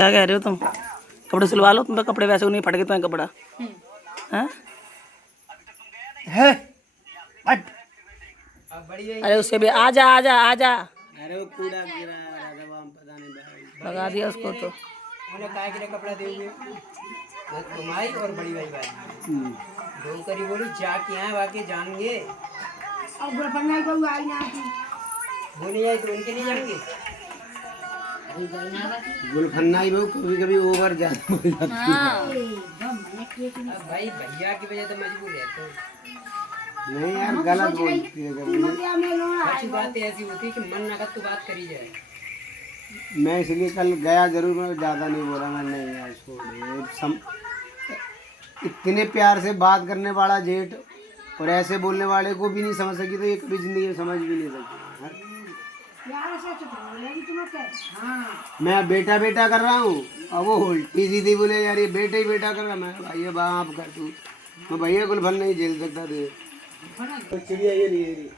क्या कह रहे हो तुम? कपड़े सिलवा लो, तुम पे कपड़े वैसे नहीं फट गए तुम्हें कपड़ा हैं? अरे उससे भी आजा आजा आजा। अरे वो कूड़ा गिरा रहा था वहाँ, पता नहीं भाई भगा दिया उसको तो। उन्हें काय के लिए कपड़ा देंगे तुम्हारी और बड़ी भाई भाई दो करी बोली जाके आए वाके जाएंगे और गुलफन्ना को आई ना थी वो नहीं आए तो उनके नहीं जाएंगे। गुलखन्ना ही वो कभी कभी ओवर जाती है। अब भाई भैया की वजह तो मजबूर है तो नहीं यार, गलत बोलती है कभी। अच्छी बात ऐसी होती है कि मन ना कर तो बात करी जाए। मैं इसलिए कल गया जरूर, मैं ज़्यादा नहीं बोला। मैं नहीं यार छोड़, इतने प्यार से बात करने वाला जेठ और ऐसे बोलने वाले को भी नहीं समझ सकी, तो ये कभी जिंदगी में समझ भी नहीं सकी। मैं बेटा बेटा कर रहा हूँ, अब वो उल्टी सीधी बोले यार ये बेटा ही बेटा कर रहा। मैं भैया बाप कर तू, मैं भैया गुलफन नहीं झेल सकता थे। चिड़िया ये नहीं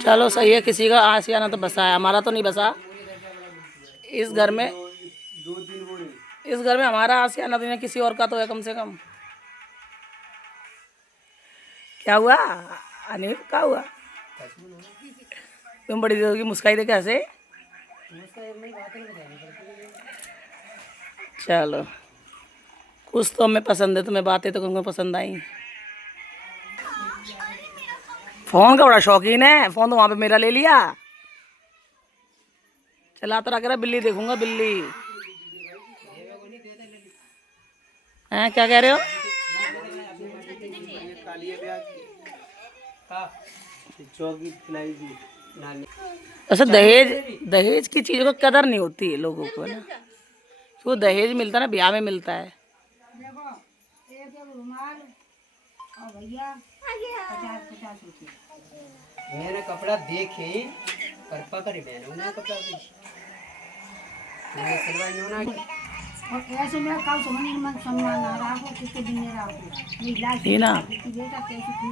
चलो सही है, किसी का आशियाना तो बसा है, हमारा तो नहीं बसा। इस घर में इस घर में हमारा आशियाना तो नहीं, किसी और का तो है कम से कम। क्या हुआ अनिल, क्या हुआ? तुम बड़ी देर की मुस्काई दे कैसे? चलो कुछ तो हमें पसंद है, तुम्हें बातें तो तुमको पसंद आई। फोन का बड़ा शौकीन है, फोन तो वहां पे मेरा ले लिया। चला तो रहा, बिल्ली देखूंगा बिल्ली। हैं क्या कह रहे हो? चौकी खिलाई थी। अच्छा दहेज दहेज की चीज़ों को कदर नहीं होती है लोगों को ना, वो दहेज मिलता है ना, ब्याह में मिलता है। देखो एक रुमाल और भैया 50-50 रुपये। मैंने कपड़ा देखे पर पकड़ मैंने उन्हें कपड़ा मैंने सिलवाई नहीं होना। और ऐसे में कल समझ मन सम्मान आ रहा हो किसके दिन मेरा हो नहीं लाश ये ना बेटा कैसी थी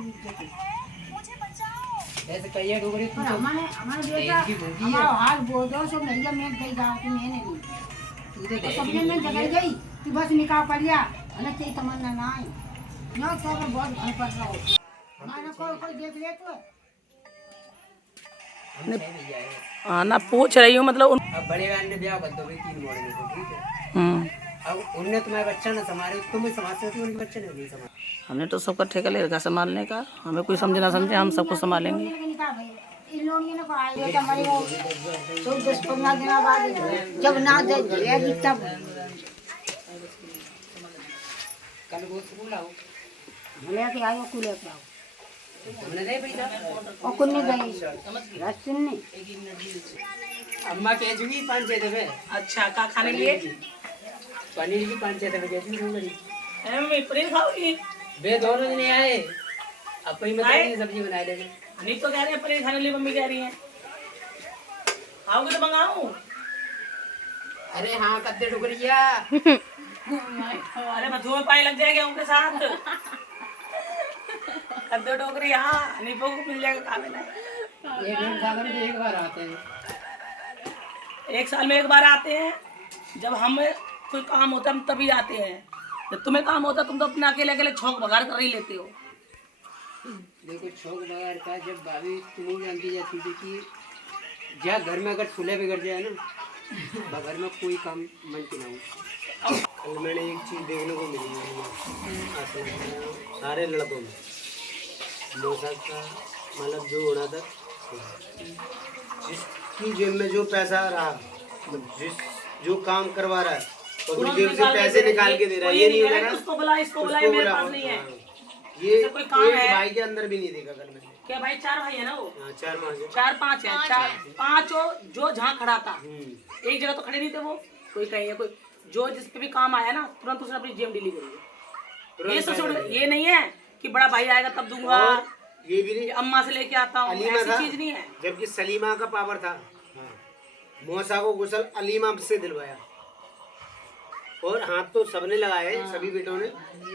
ऐसे कहिए डोगरी और हमारे बेटा हमारा हाल बोल दो सो भैया मैं गई गाँव की मैंने नहीं तू तो सबने मैं जगह गई कि बस निकाह कर लिया अलग से तमन्ना ना आई ना तो मैं बहुत घर पर रहा हूँ माना कोई देख ले तो हाँ ना पूछ रही हूँ मतलब अब बड़े बहन ने ब्याह कर दो भाई 3 मॉडल को, ठीक है। अब उनने तुम्हारे बच्चा ना संभाले, तुम ही संभाल सकती हो, उनके बच्चे ने नहीं संभाला। हमने तो सबका ठेका ले रखा संभालने का, हमें कोई समझे ना समझे हम सबको संभालेंगे। इन लोगों ने कहा बेटा मरे हो तो 10-15 दिन बाद जब ना दे तब कल वो स्कूल आओ लेके आयो कुल लेके आओ हमने नहीं पैसा और कुल नहीं गई राशन ने अम्मा कह चुकी 5-6 दफे। अच्छा का खाने के लिए पनीर की 5-6 दफे कह चुकी मैं पनीर खाऊंगी। वे दोनों दिन आए, अब कोई मतलब सब्जी बना लेंगे। अनिल तो कह रहे हैं पनीर खाने के लिए, मम्मी कह रही है आओगे तो मंगाऊं। अरे हाँ कद्दे डुगरिया अरे मधु में पाए लग जाएगा उनके साथ। कद्दू डोगरी हाँ नीपो को मिल जाएगा खाने में। 1 साल में एक बार आते हैं, 1 साल में एक बार आते हैं। जब हमें कोई काम होता है हम तभी आते हैं, जब तुम्हें काम होता है तुम तो अपने अकेले अकेले छौंक बघार कर ही लेते हो। देखो शौक बगैर का जब भाभी तुम जानती जाती थी कि जहाँ घर में अगर चूल्हे बिगड़ जाए ना घर में कोई काम मन की ना हो। कल मैंने एक चीज़ देखने को मिली सारे लड़कों में, मौसा का मतलब जो होना था, जिसकी जेब में जो पैसा रहा, जो काम करवा रहा है अपनी जेब से पैसे निकाल के दे रहा है, ये नहीं हो रहा। उसको बुला इसको बुला, मेरे पास नहीं है। ये कोई काम है भाई के अंदर भी नहीं देखा कल मैंने। क्या भाई 4 भाई है ना वो? 4-5 है 4-5 जो जहाँ खड़ा था एक जगह तो खड़े नहीं थे वो, कोई कहीं है कोई जो जिस पे भी काम आया ना तुरंत उसने अपनी जेब डीली करी। ये सोच ये नहीं है कि बड़ा भाई आएगा तब दूंगा, ये भी नहीं अम्मा से लेके आता हूँ, ऐसी चीज नहीं है। जबकि सलीमा का पावर था, मौसा को गुसल अलीमा से दिलवाया और हाथ तो सबने लगाए सभी बेटों ने,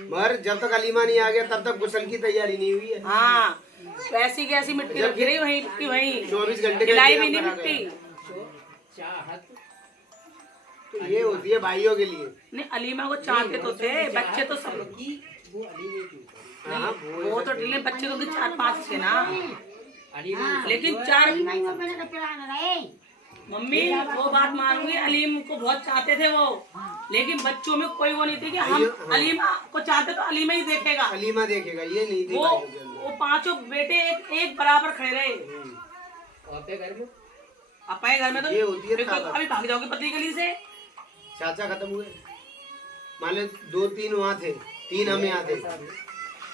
मगर जब तक अलीमा नहीं आ गया तब तक गुसल की तैयारी नहीं हुई है। हाँ वैसी की ऐसी मिट्टी गिरी वहीं 24 घंटे खिलाई भी नहीं मिट्टी। चाहत तो ये होती है भाइयों के लिए। नहीं अलीमा को चाहते तो थे बच्चे तो सब कि वो अलीमा की हाँ वो तो ढीले बच्चे तो 4-5 थे ना, अलीमा लेकिन 4 मैं मैंने का पिलाना रहे मम्मी वो बात मानूंगी, अलीम को बहुत चाहते थे वो, लेकिन बच्चों में कोई वो नहीं थी कि हम अलीमा को चाहते तो अलीमा ही देखेगा। अलीमा देखेगा, ये नहीं थी वो भाइयों के अंदर। वो पांचों बेटे एक बराबर खड़े रहे। आपके घर में अपने घर में तो ये होती है फिर ताकत। अभी भाग जाओगे पतली गली से। चाचा खत्म हुए, मान लो 2-3 वहाँ थे, 3 हम यहाँ थे,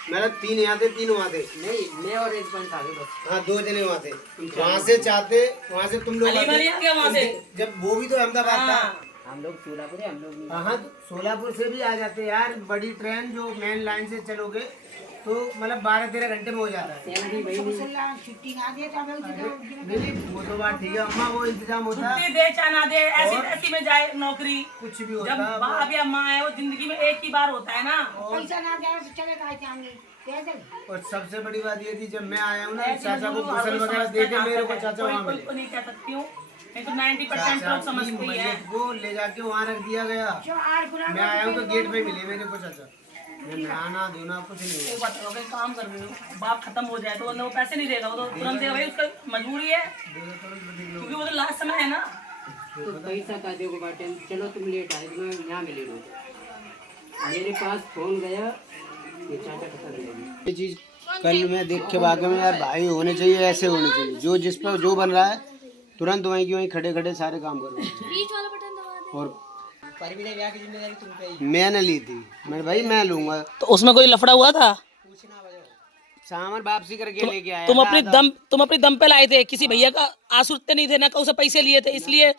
मतलब 3 यहाँ थे 3 वहाँ थे। नहीं मैं और एक बन था बस। हाँ 2 जने वहाँ थे, वहाँ से चाहते, वहाँ से तुम लोग अलीमा आते। नहीं आ गया वहाँ से। जब वो भी तो अहमदाबाद था। हाँ, हम लोग सोलापुर है, हम लोग नहीं। हाँ तो सोलापुर से भी आ जाते यार, बड़ी ट्रेन जो मेन लाइन से चलोगे तो मतलब 12-13 घंटे में हो जाता है। सैलरी वही नहीं। छुट्टी ना दे तो हमें नहीं वो तो बात ठीक है अम्मा, वो इंतजाम होता छुट्टी दे चाहे ना दे, ऐसी ऐसी में जाए नौकरी। कुछ भी जब होता बाप या माँ है वो जिंदगी में एक ही बार होता है ना। पैसा ना दे तो चले गए जाएंगे कैसे और सबसे बड़ी बात ये थी जब मैं आया हूँ ना, ऐसी चाचा को मजबूरी गुसल हर कोई वगैरह समझता है दे के मेरे को कहाँ चाचा पे है। वहाँ कोई मिले। को नहीं कह सकती हूँ, नहीं तो 90% चाचा लोग समझते की ही है। मैयत को ले जाके वहाँ रख दिया गया। जो आर खुला मैं आया हूँ तो गेट पे मिले मेरे को चाचा, मैं नहाना धोना कुछ नहीं एक हुआ। बात करो, कहीं काम कर रहे हो, बाप खत्म हो जाए तो वो पैसे नहीं देगा, वो तो तुरंत देगा भाई, उसका मजबूरी है क्योंकि वो तो लास्ट समय है ना। तो पैसा का देखो बाटे, चलो तुम लेट आए तो मैं यहाँ मिले रहो। मेरे पास फोन गया कि चाचा खत्म हो गया। ये चीज कल मैं देख के भागा में यार, भाई होने चाहिए, ऐसे होने चाहिए, जो जिस पर जो बन रहा है तुरंत वहीं की वहीं खड़े खड़े सारे काम करो। और परवीन ब्याह की जिम्मेदारी तुम पे ही। मैंने ली थी, मैंने भाई मैं लूंगा। तो उसमें कोई लफड़ा हुआ था? पूछना वजह सामान वापसी करके लेके आया तुम था। अपनी दम पे लाए थे, किसी भैया का आसुरते नहीं थे ना, उसे पैसे लिए थे, इसलिए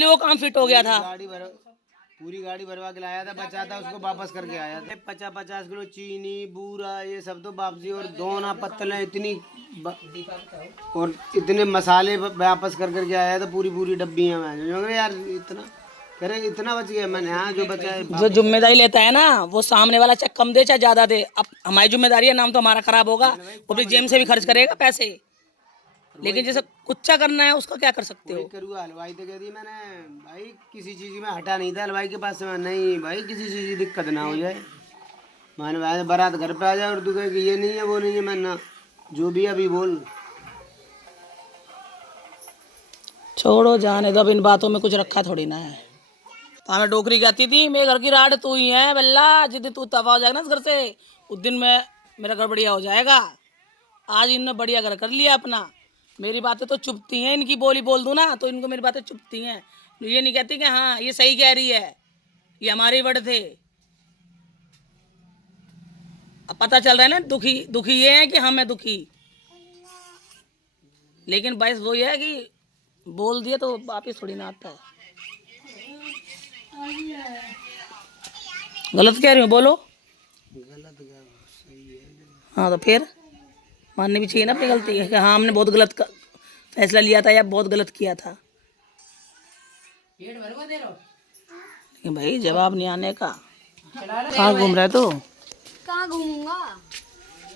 वो काम फिट हो गया था। पूरी गाड़ी भरवा के लाया था, बचा था उसको वापस करके आया था। 50-50 किलो चीनी बूरा ये सब तो वापसी, और दोना पत्तलें इतनी और इतने मसाले वापस कर करके आया था, पूरी डब्बियां में। यार इतना करे, इतना बच गया मैंने। हाँ जो बचा है, जो जिम्मेदारी लेता है ना वो सामने वाला चाहे कम दे चाहे ज्यादा दे, अब हमारी जिम्मेदारी है, नाम तो हमारा खराब होगा, वो अपनी जेब से भी खर्च करेगा पैसे, लेकिन जैसे कुच्चा करना है उसका क्या कर सकते हो? करूँगा हलवाई तो कह दी मैंने, भाई किसी चीज़ में हटा नहीं था हलवाई के पास से। मैं नहीं भाई किसी चीज़ की दिक्कत ना हो जाए, मैंने भाई बारात घर पे आ जाए और तू कहे कि ये नहीं है वो नहीं है, मैं ना जो भी अभी बोल। छोड़ो जाने दो, अब इन बातों में कुछ रखा थोड़ी ना है। तो हमें डोकरी कहती थी मेरे घर की राड तू ही है बल्ला, जिस दिन तू तफा हो जाएगा ना इस घर से उस दिन में मेरा घर बढ़िया हो जाएगा। आज इनने बढ़िया घर कर लिया अपना, मेरी बातें तो चुपती हैं, इनकी बोली बोल दूँ ना तो इनको मेरी बातें चुपती हैं, ये नहीं कहती कि हाँ ये सही कह रही है, ये हमारे बड़े थे। अब पता चल रहा है ना, दुखी ये है कि हम हैं दुखी, लेकिन बस वो ये है कि बोल दिया तो वापिस थोड़ी ना आता है। गलत कह रही हूँ बोलो। गलत क्या सही है। हाँ तो फिर माननी भी चाहिए ना अपनी गलती है कि हाँ हमने बहुत गलत फैसला लिया था या बहुत गलत किया था, पेट भर को दे रहो। लेकिन भाई जवाब नहीं आने का। कहाँ घूम रहा है तू? कहाँ घूमूंगा?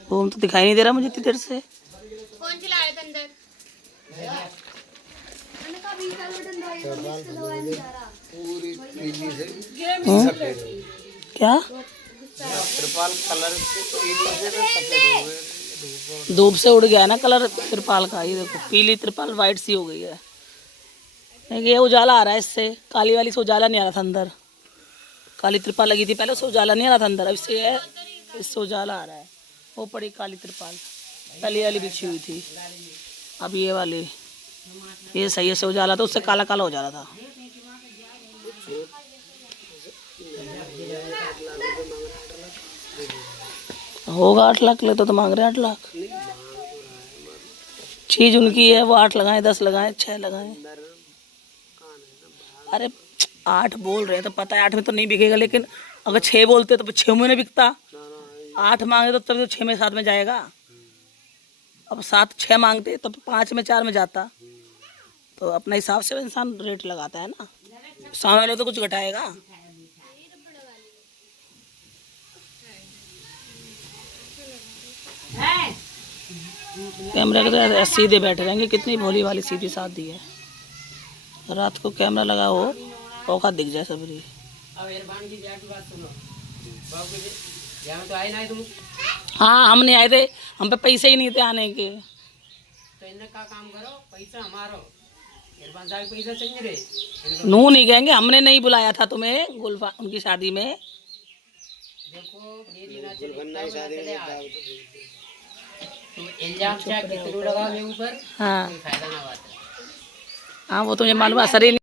घूम तो दिखाई नहीं दे रहा मुझे इतनी देर से। कौन चला रहे थे अंदर? मैंने कहा 20 साल बटन दवाई को मिक्स दवाई नहीं जा रहा। पूरी पीली से क्या त्रिपाल कलर से पीली से तो सफेद हो गए। धूप से उड़ गया है ना कलर त्रिपाल का, ये देखो पीली त्रिपाल वाइट सी हो गई है। ये उजाला आ रहा है इससे, काली वाली से उजाला नहीं आ रहा था अंदर, काली त्रिपाल लगी थी पहले उससे उजाला नहीं आ रहा था अंदर, अब इससे है इससे उजाला आ रहा है। वो पड़ी काली त्रिपाल पहले वाली बिछी हुई थी, अब ये वाली ये सही है, से उजाला था उससे काला काला हो जा रहा था। होगा 8 लाख ले तो मांग रहे हैं 8 लाख। चीज उनकी है, वो 8 लगाए 10 लगाए 6 लगाए। अरे 8 बोल रहे हैं तो पता है 8 में तो नहीं बिकेगा, लेकिन अगर 6 बोलते तो 6 में नहीं बिकता। 8 मांगे तो तब तो 6 में 7 में जाएगा, अब 7 6 मांगते तो 5 में 4 में जाता। तो अपने हिसाब से इंसान रेट लगाता है ना, सामने वाले तो कुछ घटाएगा। कैमरे के तो सीधे बैठे रहेंगे, कितनी भोली वाली सीधी शादी है। रात को कैमरा लगा हो औकात दिख जाए सबरी। अब इरफान की जाके बात सुनो, बाबू के यहाँ तो आए ना तुम, हाँ हम नहीं आए थे, हम पे पैसे ही नहीं थे आने के। तो इनका का काम करो, पैसा हमारो, इरफान साहब पैसा चाहिए रे। नू नहीं कहेंगे, हमने नहीं बुलाया था तुम्हें गुलफा उनकी शादी में। देखो मेरी ना चले तो इल्जाम क्या कितने लगा मेरे ऊपर, हाँ कोई फायदा ना बात है। हाँ वो तो मुझे मालूम है, असर ही नहीं।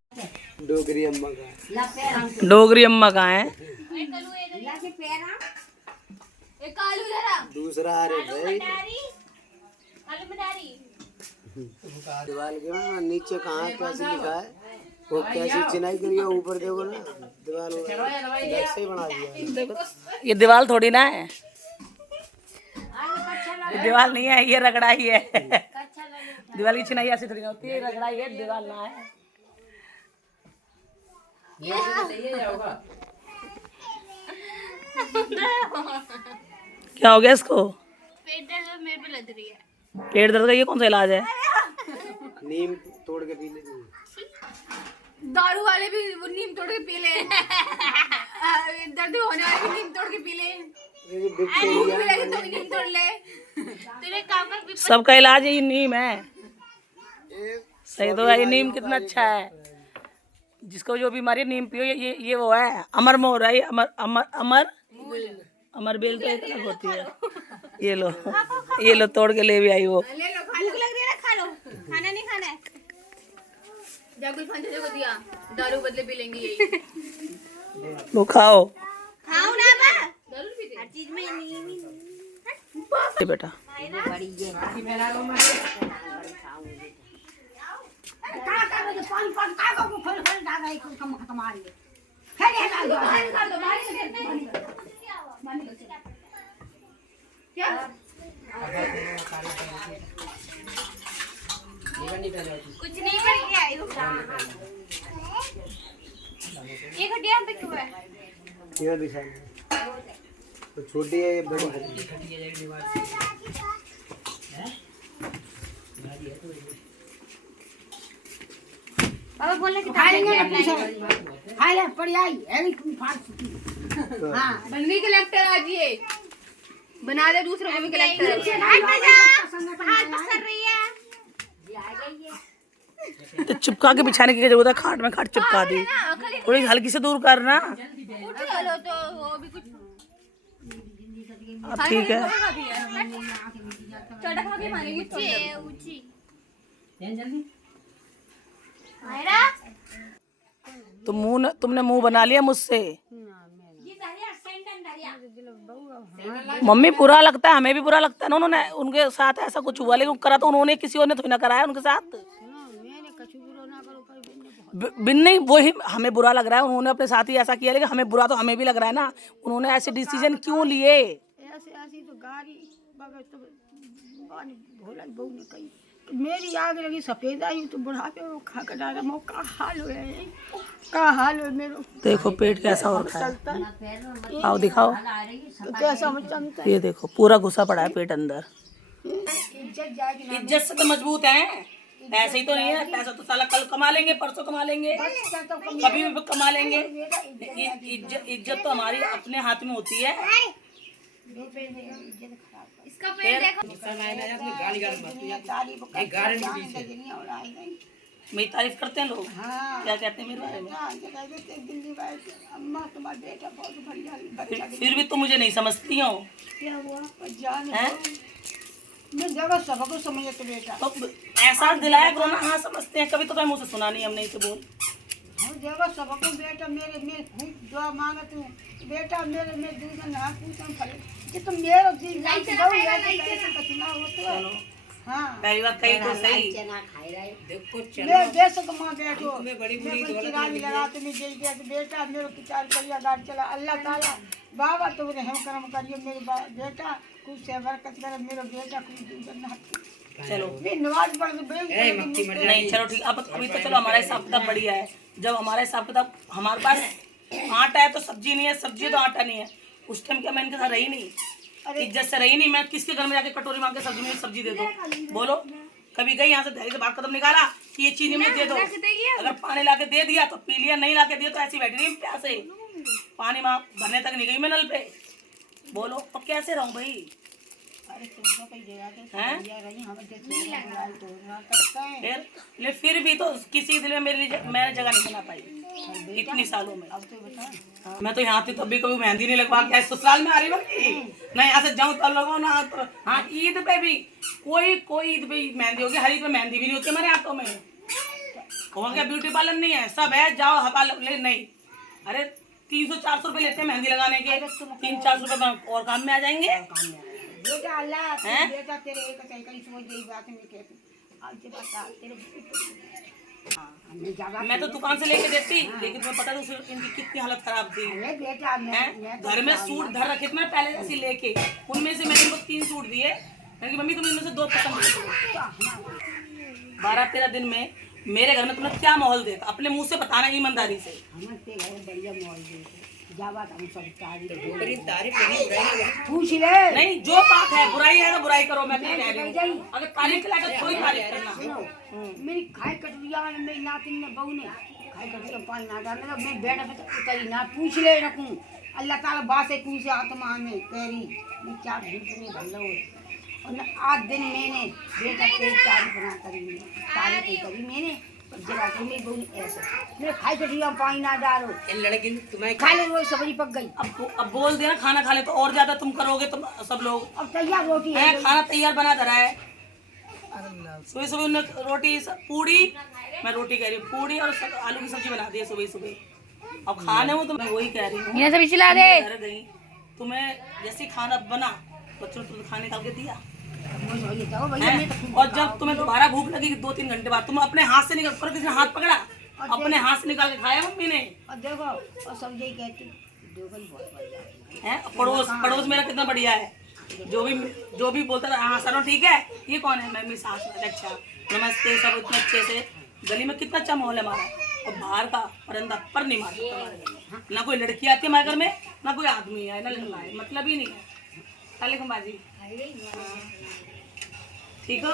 डोगरी अम्मा का डोगरी अम्मा कहाँ है? कालू जरा दूसरा आ रहा है भाई। कालू मडारी दीवार के ना नीचे कहाँ कैसे लिखा है, वो कैसी चिनाई करी है, ऊपर देखो ना दीवार वैसे ही बना दिया। ये दीवार थोड़ी ना है, ये दीवार नहीं है, ये रगड़ाई है। दीवार की चिनाई ऐसी थोड़ी ना होती है, रगड़ाई है, दीवार ना है। ये सही है होगा। क्या हो गया इसको? पेट दर्द मेरे पे लग रही है। पेट दर्द का ये कौन सा इलाज है? नीम तोड़ के पी लेती दारू वाले भी वो नीम तोड़ के पी ले। दर्द होने वाले भी नीम तोड़ के पी ले। भूख भी लगे तो भी नीम तोड़ ले। तेरे काम का सबका इलाज ये नीम है। सही तो है, ये नीम कितना अच्छा है। जिसको जो बीमारी नीम पियो, ये वो है अमर मोर है, अमर अमर अमर अमर बेल तो एक अलग होती है। ये लो तोड़ के ले भी आई वो। ले लो, भूख लग रही है ना, खा लो। खाना नहीं खाना है, जागुल फंदे को दिया, दारू बदले पी लेंगे यही। लो खाओ। खाओ ना बा, दारू पीते हर चीज में नीम ही। ये बेटा कुछ नहीं बन गया ये खटिया पे क्यों है? है दिशा तो छोटी है, ये बड़ी है। बाबा बोल रहे खाई ले पड़ी आई एवी तुम फाड़ चुकी। हां बनवी कलेक्टर आज ये बना दे दूसरों को भी कलेक्टर। हाथ पसर रही है, तो चिपका के बिछाने की जरूरत है, खाट में खाट चिपका दी। थोड़ी हल्की से दूर करना। उठ लो तो वो भी कुछ अब ठीक है। चटा खा के मारेगी। ऊंची जल्दी मायरा, तो तुमने मुंह बना लिया मुझसे। मम्मी बुरा लगता है, हमें भी बुरा लगता है ना। उन्होंने उनके साथ ऐसा कुछ हुआ, लेकिन करा तो उन्होंने, किसी और ने थोड़ी ना कराया उनके साथ। बिन नहीं, वही हमें बुरा लग रहा है। उन्होंने अपने साथ ही ऐसा किया, लेकिन हमें बुरा तो हमें भी लग रहा है ना। उन्होंने ऐसे डिसीजन क्यों लिए? ऐसी तो गाड़ी बगैर तो भोला बहू ने कही मेरी आग लगी सफेद आई तो बुढ़ापे वो खा कर डाला। मो का हाल हो है, का हाल हो मेरो। देखो पेट कैसा हो रखा है, आओ दिखाओ। तो कैसा चलता ये देखो पूरा घुसा पड़ा है पेट अंदर। इज्जत जाएगी ना। इज्जत से तो मजबूत है, ऐसे ही तो नहीं है। पैसा तो साला कल कमा लेंगे, परसों कमा लेंगे, कभी भी कमा लेंगे। इज्जत तो हमारी अपने हाथ में होती है। इसका पेट देखो। मेरी तारीफ करते हैं लोग। क्या कहते हैं मेरे बारे में? फिर भी तुम मुझे नहीं समझती हो। मैं जगह सबको समझते बेटा। तो एहसास दिलाया करो ना। हाँ समझते हैं, कभी तो कहीं मुँह से सुना नहीं हमने इसे बोल। जगह सबको बेटा मेरे में खूब दुआ मांगत हूँ बेटा मेरे में दूध ना पूछन फले कि तुम मेरे दिल जान के बहु याद कैसे कतना होतो। हां पहली बात कही तो सही। देखो मैं देश को मां बैठो में बड़ी मैं बुरी दौलत चिराग लगाते में जई गया कि बेटा मेरे विचार करिया गाड़ी चला अल्लाह ताला बाबा तुम रहम करम करिए मेरे बेटा कुछ से बरकत करे मेरे बेटा कुछ दूर ना। चलो मैं नमाज पढ़ के नहीं, चलो ठीक। अब अभी तो चलो हमारा हिसाब किताब बढ़िया है। जब हमारा हिसाब किताब, हमारे पास आटा है तो सब्जी नहीं है, सब्जी तो आटा नहीं है। उस टाइम क्या मैं इनके साथ रही नहीं, इज्जत से रही नहीं। मैं किसके घर में जाके कटोरी मांग के सब्जी में सब्जी दे दो? बोलो कभी गई यहाँ से धैर्य से बात कदम निकाला कि ये चीनी में दे दो, अगर पानी लाके दे दिया तो पी लिया, नहीं लाके दिया तो ऐसी बैठी रही प्यासे, पानी वहाँ भरने तक नहीं गई मैं नल पे। बोलो तो कैसे रहूं भाई? अरे तुमको कोई जगह के हैं? दिया रही हमें तो तोड़ना सकता है। फिर भी तो किसी दिल में मेरे लिए मैंने जगह नहीं बना पाई इतनी सालों में। अब तो बता मैं तो यहाँ थी तब भी कभी मेहंदी नहीं लगवा के ससुराल में आ रही ना, यहाँ से जाऊँ तब लगाऊँ ना तो। हाँ ईद पे भी कोई ईद पे मेहंदी होगी, हर ईद पे मेहंदी भी नहीं होती हमारे हाथों में। वहाँ क्या ब्यूटी पार्लर नहीं है, सब है जाओ हवा ले नहीं। अरे 300-400 रुपए लेते हैं मेहंदी लगाने के, 300-400 रुपए और काम में आ जाएंगे। बेटा अल्लाह हैं? बेटा तेरे एक कहीं सोच गई बात में कहती आज से बता तेरे हमने जगह मैं तो दुकान से लेके देती, लेकिन तुम्हें पता है इनकी कितनी हालत खराब थी। अरे बेटा मैं हैं? घर में सूट धर रखे थे मैं पहले ऐसे लेके, उनमें से मैंने इनको 3 सूट दिए। मैंने कहा मम्मी तुम इनमें से 2 पसंद करो। 12-13 दिन में मेरे घर में तुमने क्या माहौल देखा, अपने मुंह से बताना ईमानदारी से। हम ते घर बढ़िया मॉल दे जावा हम सब तारीफ नहीं, बुराई नहीं। पूछ ले नहीं जो बात है बुराई है तो बुराई करो, मैं क्या कह रही हूँ। अगर तारीफ के लायक कोई तारीफ करना। मेरी खाई कटरिया में मेरी नातिन ने बहू ने खाई कटरिया पानी ना डालने मैं बेटा पे उतरी ना पूछ ले रखूं अल्लाह ताला बासे पूछे आत्मा में तेरी मैं 4 दिन में भल्लो और न आज दिन मैंने बेटा तेरी तारीफ ना करी मैंने जरा के मेरी बहू ने ऐसे मेरे खाई कटरिया में पानी ना डालो इन लड़की ने तुम्हें खा ले वो सब्जी पक गई अब बोल दिया खाना खा ले तो और ज्यादा तुम करोगे तुम सब लोग। अब तैयार रोटी है है खाना तैयार बना धरा है। सुबह सुबह उन्होंने रोटी पूड़ी, मैं रोटी कह रही हूँ पूड़ी और आलू की सब्जी बना दी है सुबह सुबह। अब खाने में तो मैं वही कह रही हूँ ये सभी चिल्ला दे। घर गई तुम्हें जैसे खाना बना बच्चों ने खाने निकाल के दिया हैं? और जब तुम्हें दोबारा भूख लगी 2-3 घंटे बाद तुम अपने हाथ से निकाल, पर किसी ने हाथ पकड़ा अपने हाथ से निकाल के खाया मम्मी ने। और देखो और सब्जी कहती देखो बहुत बढ़िया हैं? पड़ोस मेरा कितना बढ़िया है, जो भी बोलता था हाँ सर ठीक है। ये कौन है? मैं मेरी सास। अच्छा नमस्ते सब इतने अच्छे से, गली में कितना अच्छा माहौल है हमारा। और बाहर का परिंदा पर नहीं मार सकता हमारे घर में। ना कोई लड़की आती है हमारे घर में, ना कोई आदमी है, ना लड़का है, मतलब ही नहीं है। वालेकुम बाजी, ठीक हो?